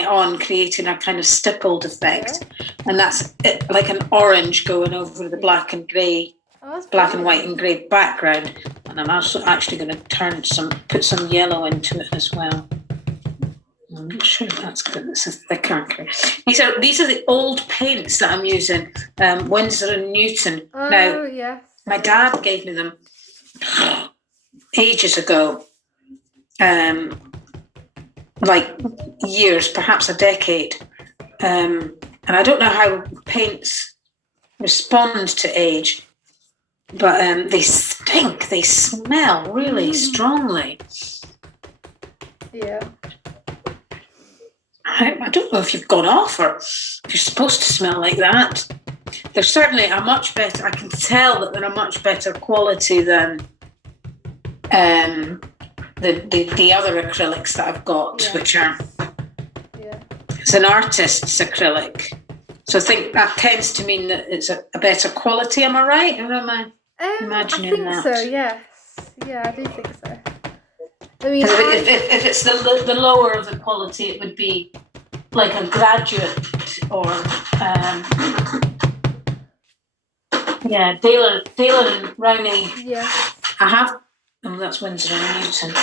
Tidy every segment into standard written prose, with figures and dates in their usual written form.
it on, creating a kind of stippled effect. And that's it, like an orange going over the black and grey, black and white and grey background. And I'm also actually going to put some yellow into it as well. I'm not sure if that's good. It's a thicker. These are the old paints that I'm using, Winsor & Newton. Now, my dad gave me them ages ago, like years, perhaps a decade. And I don't know how paints respond to age, but they stink. They smell really strongly. Yeah. I don't know if you've gone off or if you're supposed to smell like that. They're certainly a much better, I can tell that they're a much better quality than the other acrylics that I've got, which are, it's an artist's acrylic. So I think that tends to mean that it's a better quality, am I right? Or am I imagining that? I think so, yes. Yeah, I do think so. I mean, if it's the lower of the quality, it would be like a Graduate or Daler and Rowney. Yeah. I have. Oh, that's Winsor & Newton.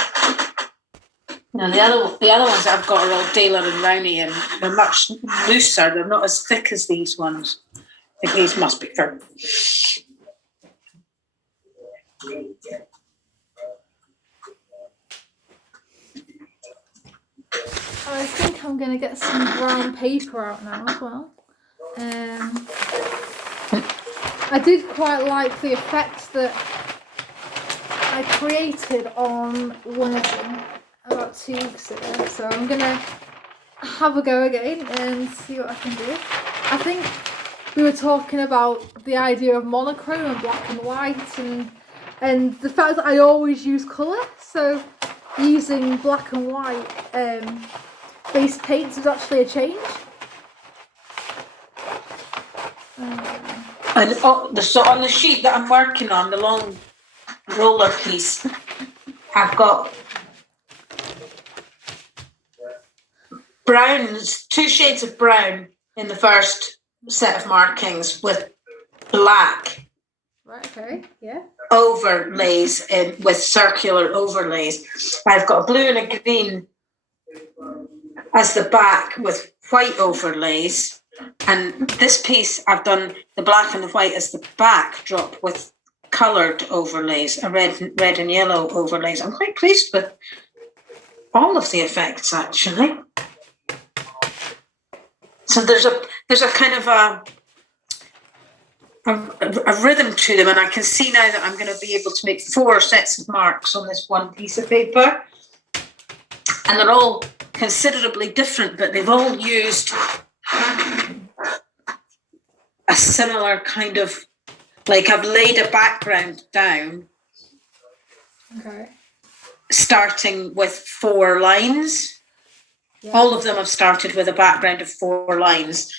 No, the other ones I've got are all Daler and Rowney, and they're much looser. They're not as thick as these ones. I think these must be for. I think I'm going to get some brown paper out now as well. I did quite like the effects that I created on one of them about 2 weeks ago. So I'm going to have a go again and see what I can do. I think we were talking about the idea of monochrome and black and white and the fact that I always use colour. So using black and white based paints is actually a change. So on the sheet that I'm working on, the long roller piece, I've got browns, 2 shades of brown in the first set of markings with black. Right, okay, yeah. Overlays with circular overlays. I've got a blue and a green as the back with white overlays. And this piece, I've done the black and the white as the backdrop with coloured overlays, a red and yellow overlays. I'm quite pleased with all of the effects, actually. So there's a kind of a rhythm to them, and I can see now that I'm going to be able to make 4 sets of marks on this one piece of paper. And they're all considerably different, but they've all used a similar kind of, like I've laid a background down. Okay. Starting with 4 lines. Yeah. All of them have started with a background of 4 lines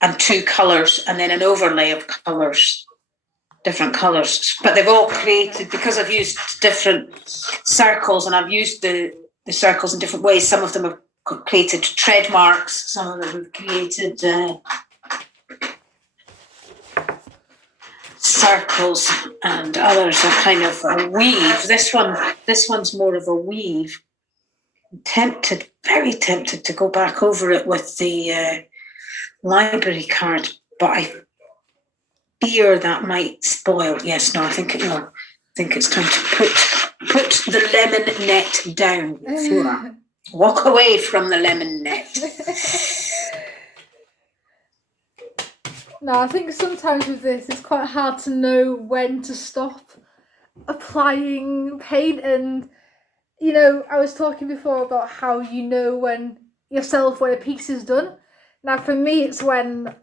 and 2 colours, and then an overlay of colours, different colours. But they've all created, because I've used different circles and I've used the circles in different ways. Some of them have created tread marks, some of them have created circles, and others are kind of a weave. This one's more of a weave. I'm very tempted to go back over it with the library card, but I fear that might spoil. Yes, no, I think it will. I think it's time to put the lemon net down, Fiona. Walk away from the lemon net. No, I think sometimes with this, it's quite hard to know when to stop applying paint. And, you know, I was talking before about how you know when yourself when a piece is done. Now, for me, it's when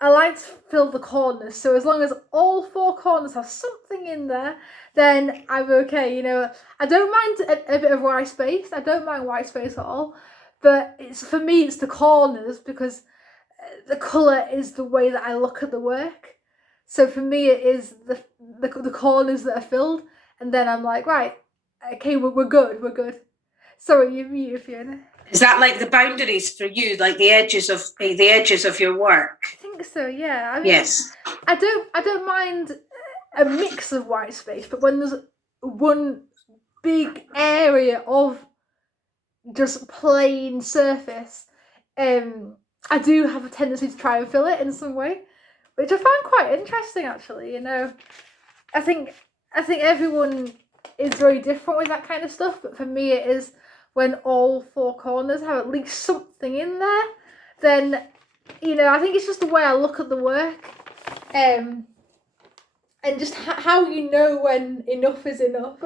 I like to fill the corners. So as long as all 4 corners have something in there, then I'm okay. You know, I don't mind a bit of white space. I don't mind white space at all. But for me, it's the corners, because the colour is the way that I look at the work. So for me, it is the corners that are filled, and then I'm like, right, okay, we're good. Sorry, you're muted, Fiona. Is that like the boundaries for you, like the edges of your work? I think so. Yeah. I mean, Yes. I don't mind a mix of white space, but when there's one big area of just plain surface, I do have a tendency to try and fill it in some way, which I find quite interesting actually. I think everyone is very different with that kind of stuff, but for me it is when all four corners have at least something in there, then I think it's just the way I look at the work, and just how you know when enough is enough.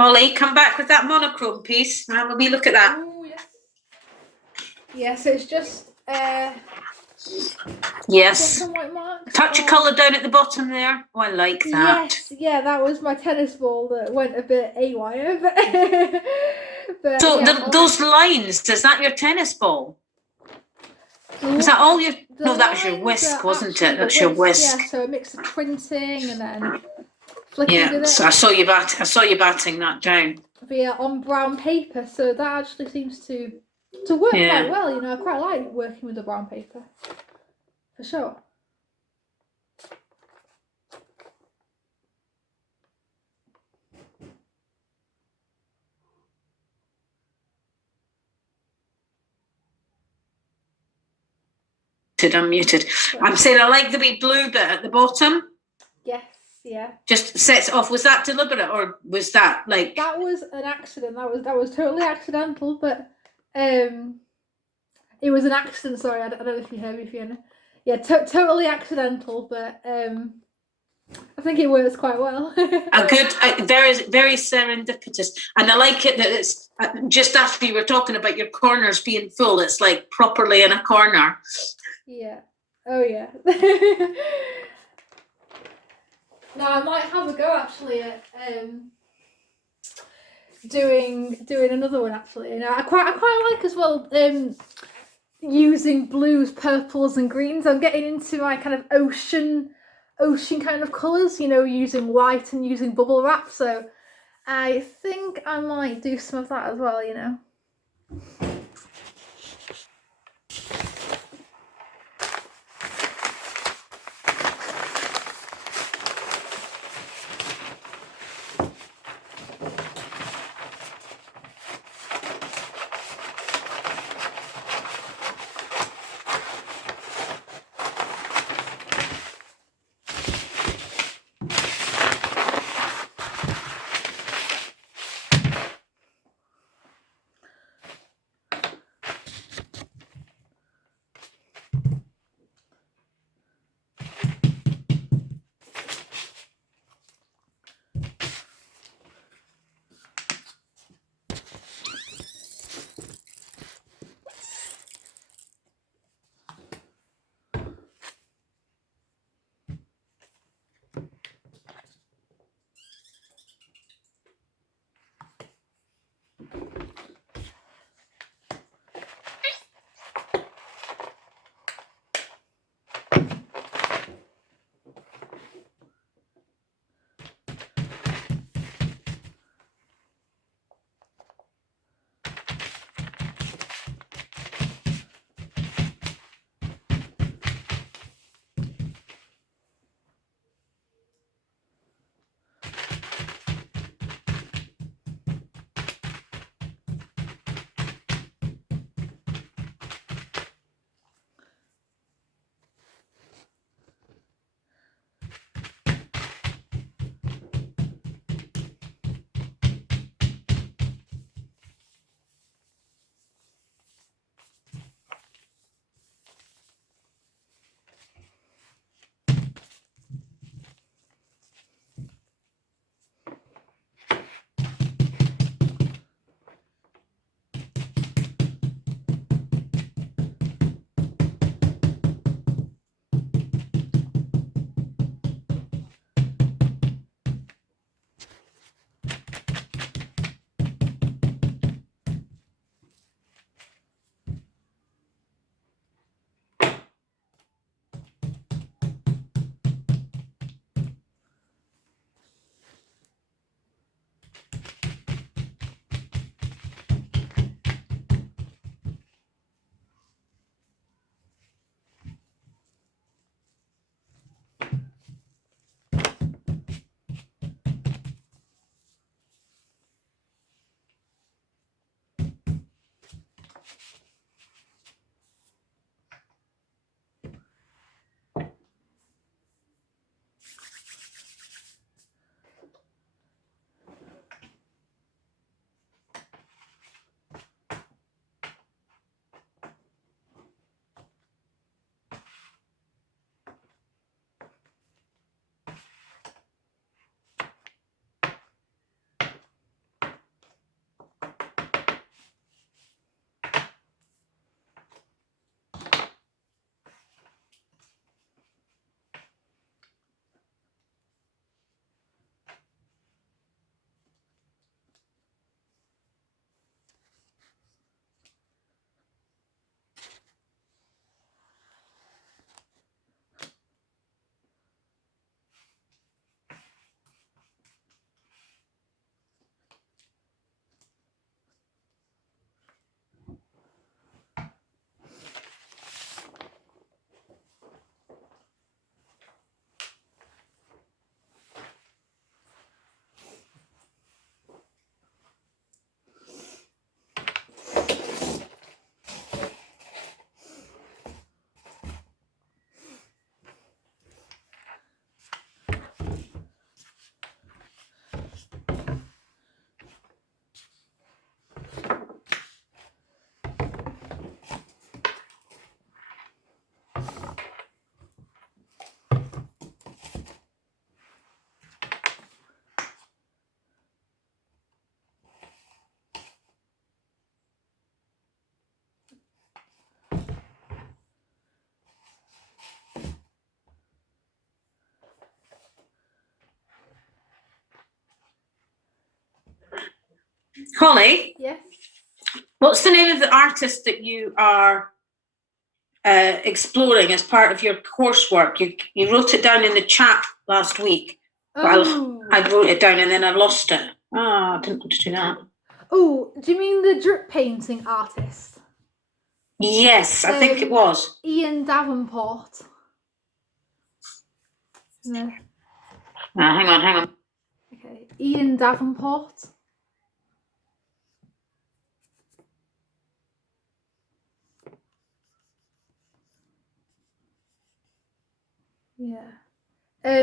Holly, come back with that monochrome piece. Have a look at that. Oh yes. Yeah, so it's just Yes. some white marks. Touch of colour down at the bottom there. Oh, I like that. Yes, yeah, that was my tennis ball that went a bit AWire. But So yeah, those lines, is that your tennis ball? Was that all your... No, that was your lines whisk, are wasn't actually it? the That's your whisk. Yeah, so a mix of printing and then flicking with Yeah, it. so I saw you batting that down. But yeah, on brown paper, so that actually seems to work quite well. I quite like working with the brown paper, for sure. I'm muted. I'm saying I like the wee blue bit at the bottom. Yes, yeah. Just sets off. Was that deliberate or was that like... That was an accident. That was totally accidental, but it was an accident. Sorry, I don't know if you heard me, Fiona. Yeah, totally accidental, but I think it works quite well. Very, very serendipitous, and I like it that it's just after you were talking about your corners being full. It's like properly in a corner. Yeah. Oh yeah. Now I might have a go actually at doing another one actually. I quite like as well using blues, purples, and greens. I'm getting into my kind of ocean kind of colours. Using white and using bubble wrap. So I think I might do some of that as well. Holly, Yeah. what's the name of the artist that you are exploring as part of your coursework? You wrote it down in the chat last week. Oh. I wrote it down and then I lost it. I didn't want to do that. Oh, do you mean the drip painting artist? Yes, I think it was. Ian Davenport. No. Hang on. Okay, Ian Davenport. Yeah.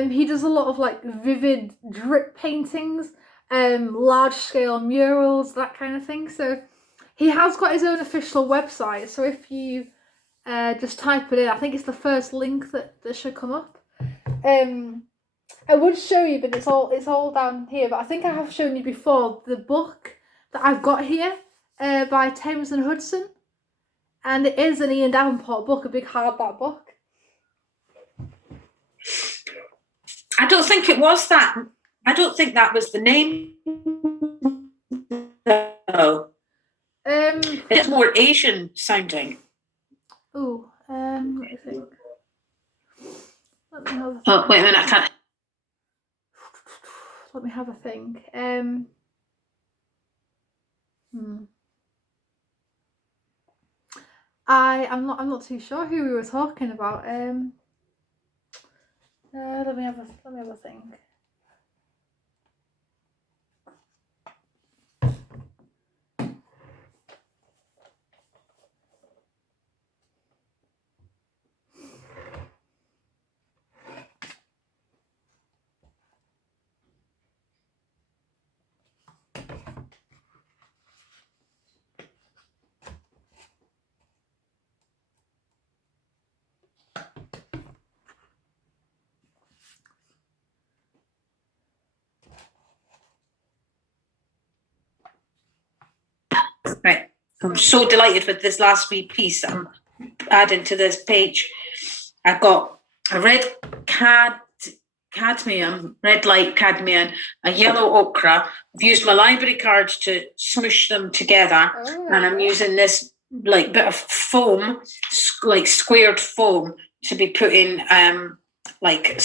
He does a lot of like vivid drip paintings, large scale murals, that kind of thing. So he has got his own official website. So if you just type it in, I think it's the first link that should come up. I would show you, but it's all down here. But I think I have shown you before the book that I've got here by Thames and Hudson, and it is an Ian Davenport book, a big hardback book. I don't think it was that. I don't think that was the name. No. It's more Asian sounding. Oh, let me think. Let me have a think. Oh, wait a minute, I can't. Let me have a think. I'm not too sure who we were talking about. Let me have a think. Right. I'm so delighted with this last wee piece I'm adding to this page. I've got a red cadmium, red light cadmium, a yellow ochre. I've used my library cards to smoosh them together, and I'm using this like bit of foam, like squared foam, to be putting like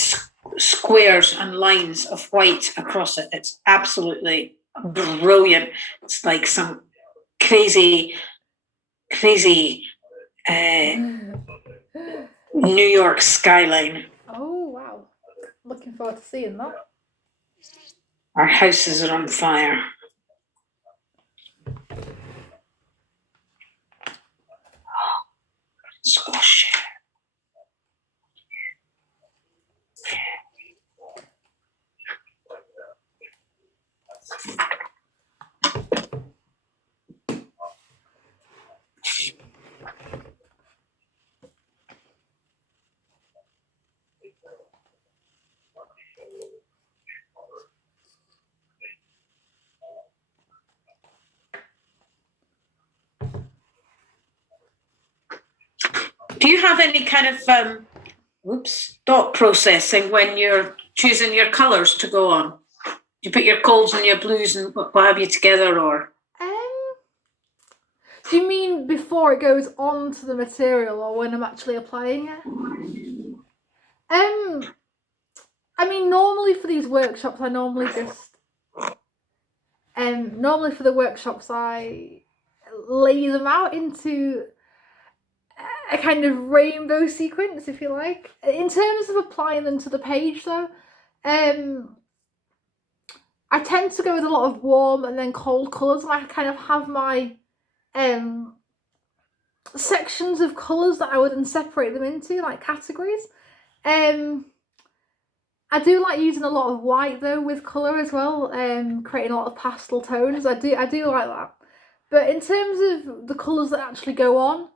squares and lines of white across it. It's absolutely brilliant. It's like some crazy New York skyline. Oh wow! Looking forward to seeing that. Our houses are on fire. Squash. Do you have any kind of thought processing when you're choosing your colours to go on? Do you put your golds and your blues and what have you together, or? Do you mean before it goes onto the material, or when I'm actually applying it? I mean, normally for these workshops, I normally lay them out into a kind of rainbow sequence, if you like. In terms of applying them to the page, though, I tend to go with a lot of warm and then cold colours, and I kind of have my sections of colours that I would then separate them into, like categories. I do like using a lot of white though with colour as well, creating a lot of pastel tones. I do like that. But in terms of the colours that actually go on,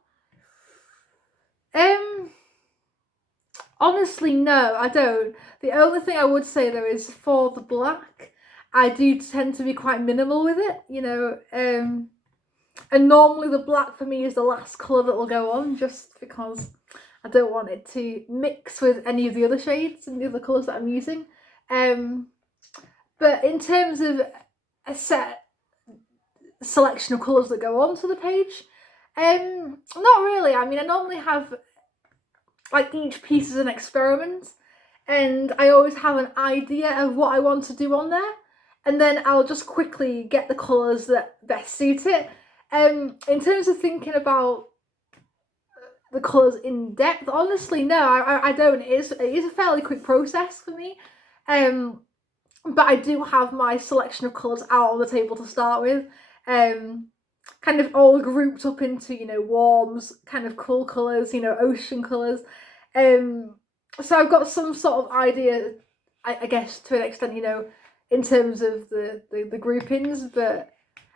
honestly, no, I don't. The only thing I would say though is for the black, I do tend to be quite minimal with it, you know. And normally the black for me is the last colour that will go on, just because I don't want it to mix with any of the other shades and the other colours that I'm using. But in terms of a set selection of colours that go onto the page. Not really. I mean, I normally have like each piece is an experiment, and I always have an idea of what I want to do on there, and then I'll just quickly get the colours that best suit it. In terms of thinking about the colours in depth, honestly, no, I don't. It is a fairly quick process for me. But I do have my selection of colours out on the table to start with. Kind of all grouped up into, warms, kind of cool colours, ocean colours. So I've got some sort of idea, I guess, to an extent, in terms of the groupings, but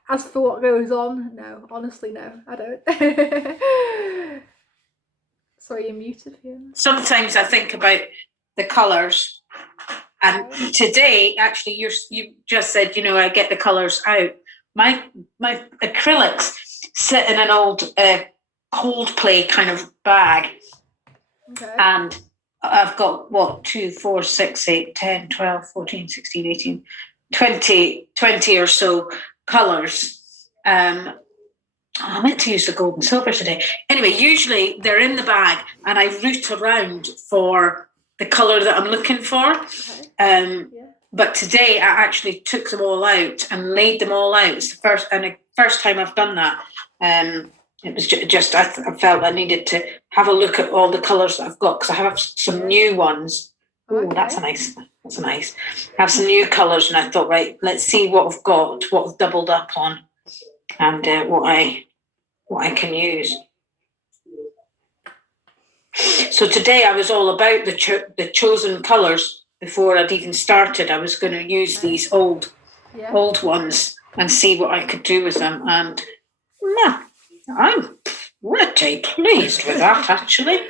as for what goes on, no, honestly, no, I don't. Sorry, you're muted here. Sometimes I think about the colours, and today, actually, you just said, I get the colours out. My acrylics sit in an old Coldplay kind of bag, Okay. and I've got 2, 4, 6, 8, 10, 12, 14, 16, 18, 20 or so colours. I meant to use the gold and silver today. Anyway, usually they're in the bag and I root around for the colour that I'm looking for. Okay. But today I actually took them all out and laid them all out. It's the first time I've done that. It was just I felt I needed to have a look at all the colours that I've got, because I have some new ones. Okay. Oh, that's nice. I have some new colours, and I thought, right, let's see what I've got, what I've doubled up on, and what I can use. So today I was all about the chosen colours before I'd even started. I was going to use these old ones and see what I could do with them. And no, I'm pretty pleased with that, actually.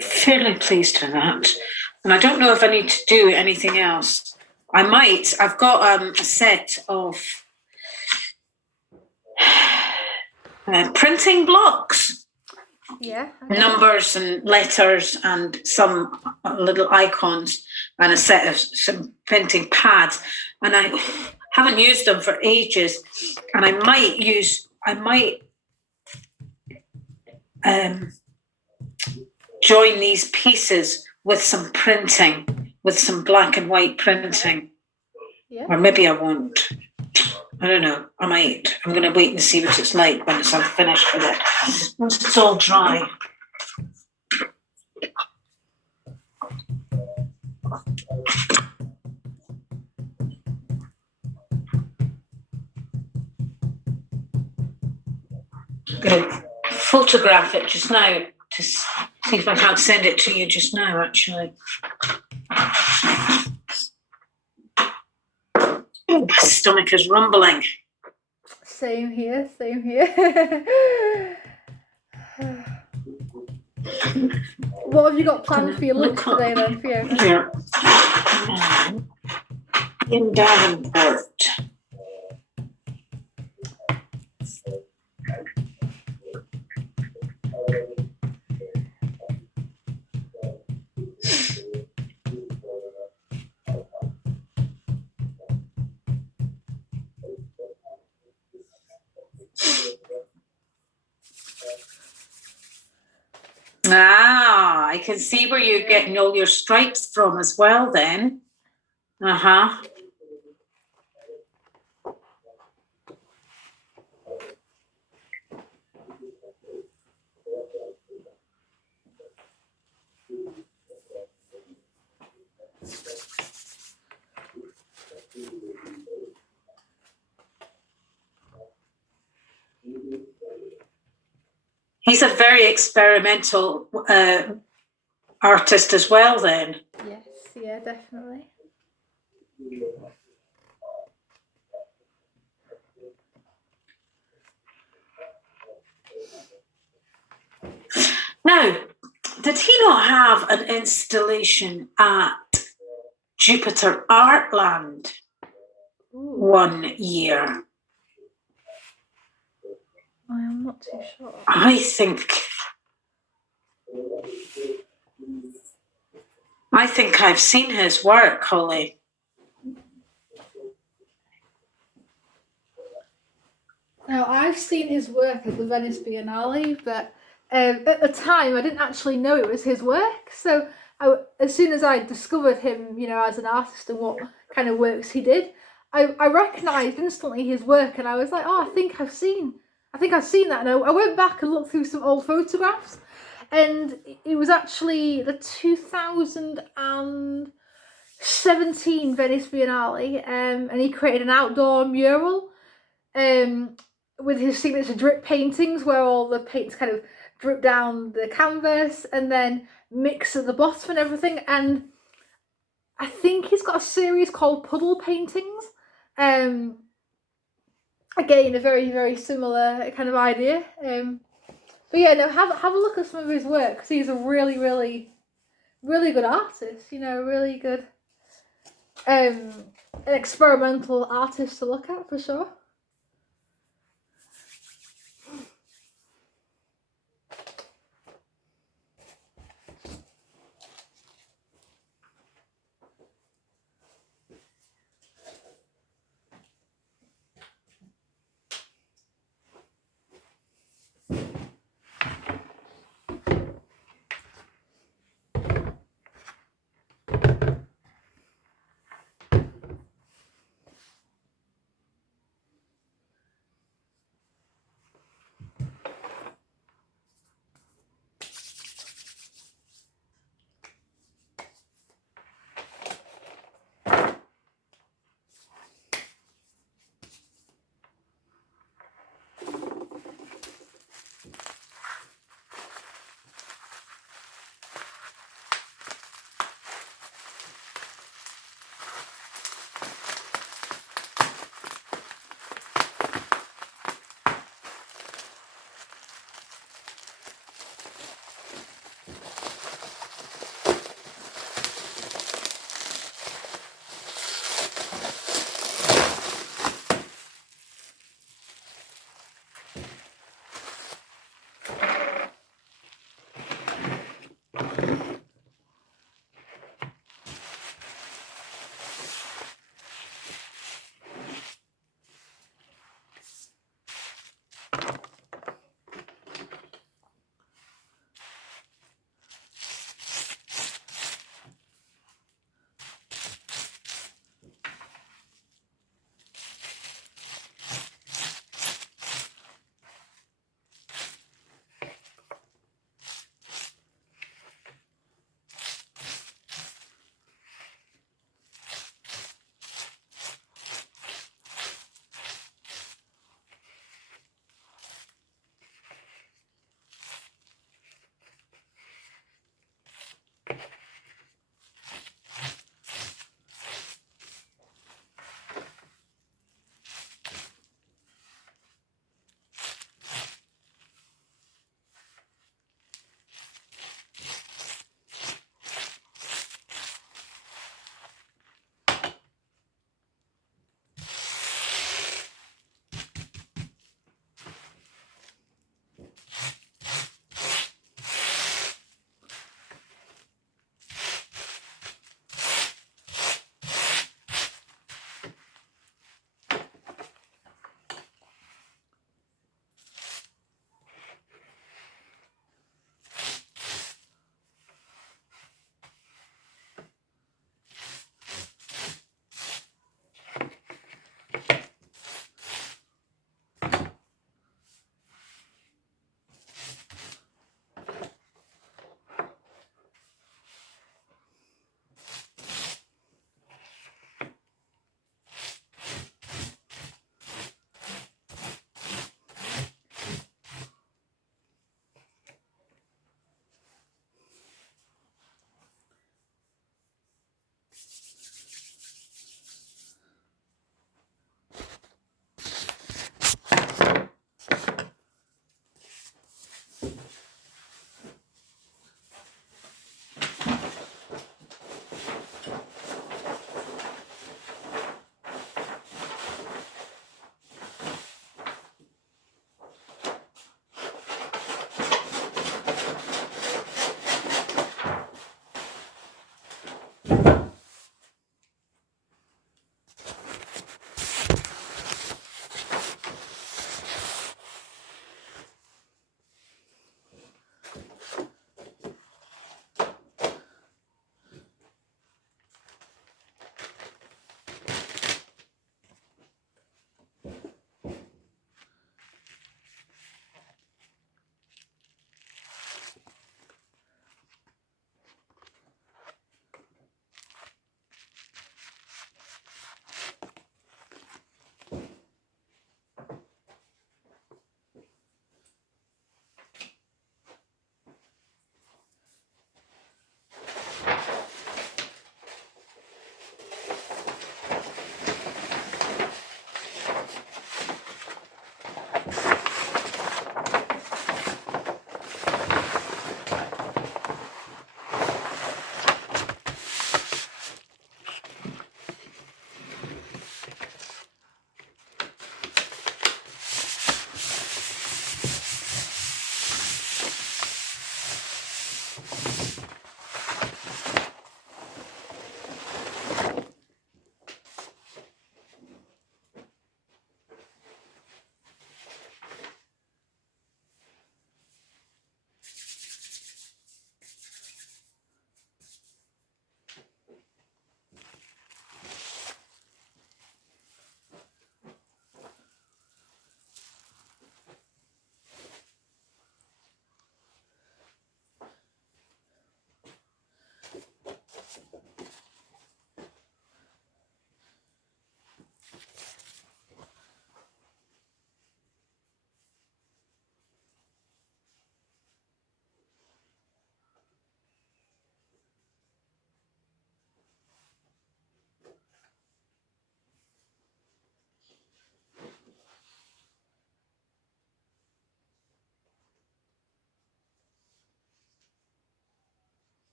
Fairly pleased with that. And I don't know if I need to do anything else. I might. I've got a set of printing blocks. Yeah. Okay. Numbers and letters and some little icons, and a set of some printing pads. And I haven't used them for ages. And I might join these pieces with some printing, with some black and white printing. Yeah. Or maybe I won't. I don't know. I might. I'm going to wait and see what it's like when I'm finished with it. Once it's all dry. I'm going to photograph it just now to see if I can't send it to you just now, actually. Oh, my stomach is rumbling. Same here. What have you got planned for your lunch today then, Fiona? Here. In Davenport. Ah, I can see where you're getting all your stripes from as well then. Uh-huh. He's a very experimental artist as well then. Yes, yeah, definitely. Now, did he not have an installation at Jupiter Artland one year? I am not too sure. I think I think I've seen his work, Holly. Now, I've seen his work at the Venice Biennale, but at the time I didn't actually know it was his work. So as soon as I discovered him, as an artist and what kind of works he did, I recognised instantly his work, and I was like, oh, I think I've seen that. And I went back and looked through some old photographs, and it was actually the 2017 Venice Biennale, and he created an outdoor mural with his signature drip paintings, where all the paints kind of drip down the canvas and then mix at the bottom and everything. And I think he's got a series called Puddle Paintings. Again, a very, very similar kind of idea. But yeah, no, have a look at some of his work, because he's a really, really, really good artist. Really good, an experimental artist to look at for sure.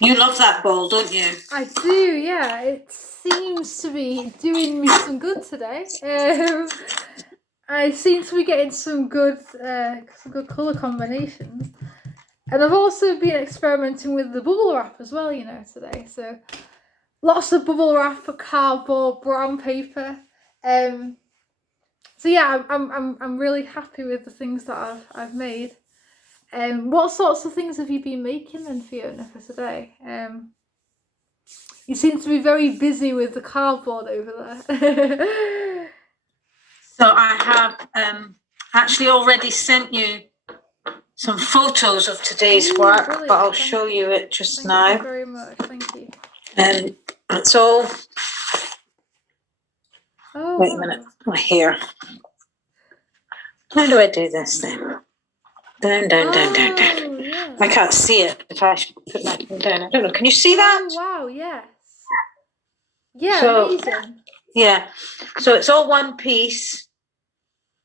You love that ball, don't you? I do, yeah. It seems to be doing me some good today. I seem to be getting some good colour combinations. And I've also been experimenting with the bubble wrap as well, today. So lots of bubble wrap, cardboard, brown paper. So yeah, I'm really happy with the things that I've made. What sorts of things have you been making then, Fiona, for today? You seem to be very busy with the cardboard over there. So I have actually already sent you some photos of today's Ooh, work, brilliant. but I'll Thank show you it just Thank now. you very much. Thank you. It's all. Oh, Wait a wow. minute. Here. How do I do this then? Down. Oh, yeah. I can't see it if I put my phone down. I don't know. Can you see that? Oh, wow, yes. Yeah, So, amazing. yeah. So it's all one piece,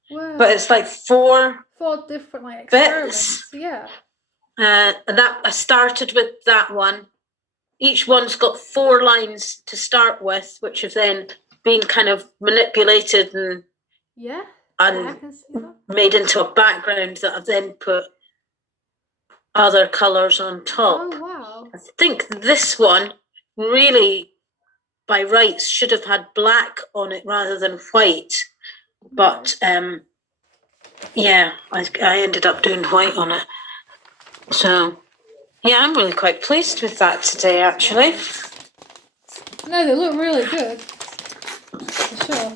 Wow. but it's like 4 different bits. experiments. Yeah. And that I started with that one. Each one's got 4 lines to start with, which have then been kind of manipulated and I can see that. made into a background that I've then put other colours on top. Oh, wow. I think this one really, by rights, should have had black on it rather than white. But yeah, I ended up doing white on it. So yeah, I'm really quite pleased with that today, actually. No, they look really good. For sure.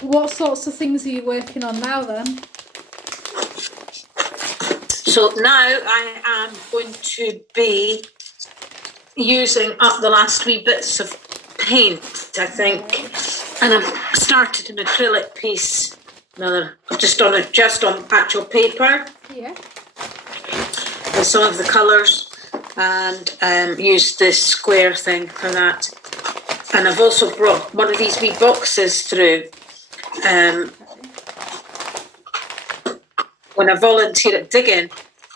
What sorts of things are you working on now then? So now I am going to be using up the last wee bits of paint, I think. And I've started an acrylic piece, just on actual paper. Yeah. With some of the colours, and used this square thing for that. And I've also brought one of these wee boxes through. When I volunteer at digging,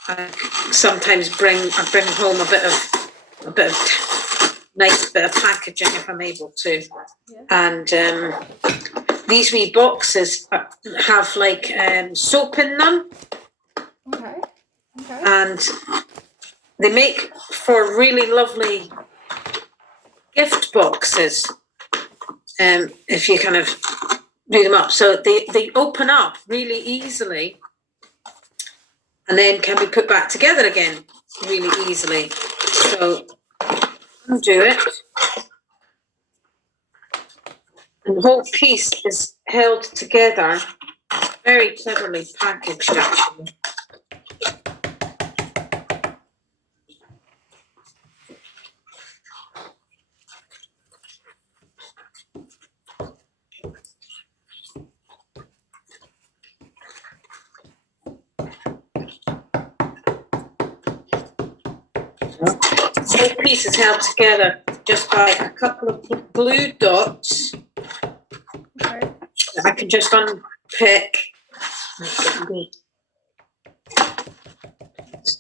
I sometimes bring home a bit of nice bit of packaging if I'm able to. Yeah. And these wee boxes have like soap in them. Okay. And they make for really lovely gift boxes. If you kind of do them up, so they open up really easily, and then can be put back together again really easily. So undo it, and the whole piece is held together, very cleverly packaged actually. The whole piece is held together just by a couple of glue dots. Okay. I can just unpick.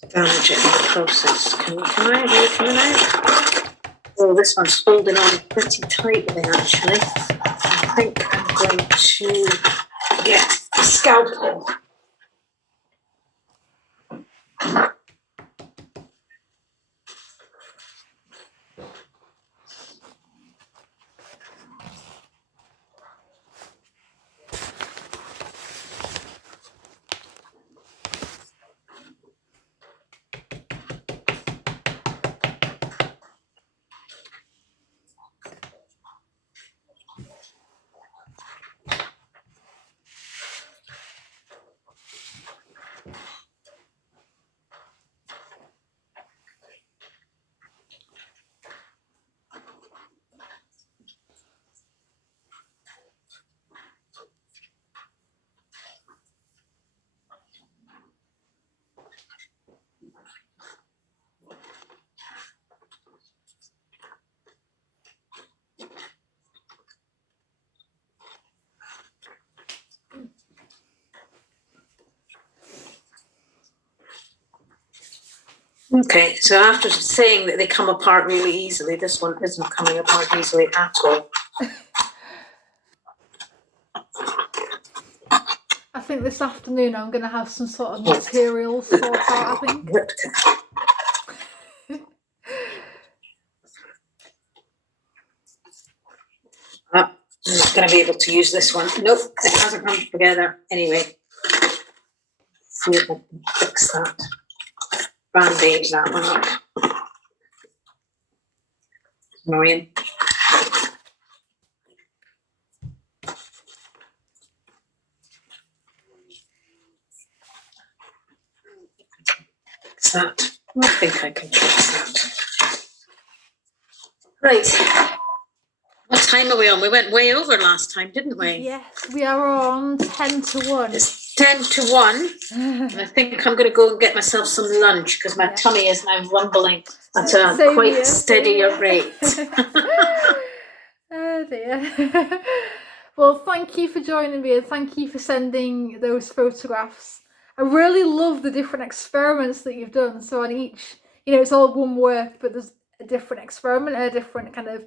Damage it in the process. Can you come out? Are you coming out? Well, this one's holding on pretty tightly actually. I think I'm going to get a scalpel. Okay, so after saying that they come apart really easily, this one isn't coming apart easily at all. I think this afternoon I'm going to have some sort of materials sort out, I think. Ripped it. I'm not going to be able to use this one. Nope, it hasn't come together. Anyway, see if I can fix that. Bandage that one up. Annoying. Fix that. I think I can fix that. Right. What time are we on? We went way over last time, didn't we? Yes, we are on 10 to 1. It's 10 to 1. And I think I'm going to go and get myself some lunch because my tummy is now rumbling at a Same quite here, steadier same rate. Oh dear. Well, thank you for joining me and thank you for sending those photographs. I really love the different experiments that you've done. So on each, it's all one work, but there's a different experiment, a different kind of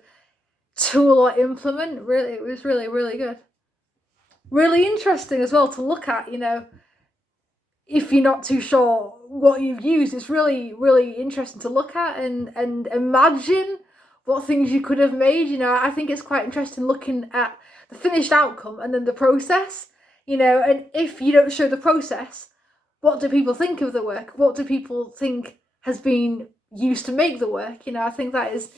tool or implement. Really, it was really, really good. Really interesting as well to look at, if you're not too sure what you've used. It's really, really interesting to look at and imagine what things you could have made. I think it's quite interesting looking at the finished outcome and then the process, and if you don't show the process, what do people think of the work? What do people think has been used to make the work? I think that is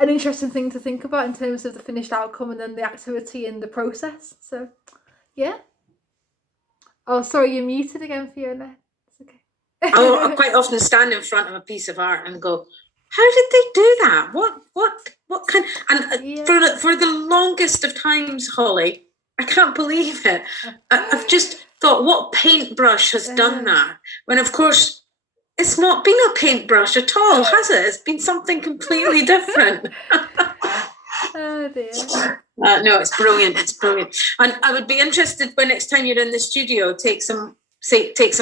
an interesting thing to think about in terms of the finished outcome and then the activity and the process. So, yeah. Oh, sorry, you're muted again, Fiona. It's okay. I quite often stand in front of a piece of art and go, how did they do that? What kind? And Yeah. for the longest of times, Holly, I can't believe it. I've just thought, what paintbrush has done that? When, of course, it's not been a paintbrush at all, has it? It's been something completely different. Oh dear. No, it's brilliant. It's brilliant. And I would be interested when next time you're in the studio, take some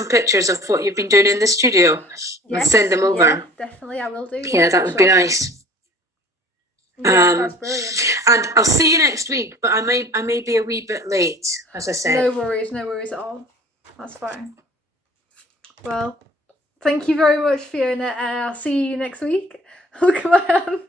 pictures of what you've been doing in the studio and send them over. Yeah, definitely, I will do. Yeah, that would be nice. Yeah, that's brilliant. And I'll see you next week, but I may be a wee bit late, as I said. No worries at all. That's fine. Well, thank you very much, Fiona, and I'll see you next week. Look at my hand.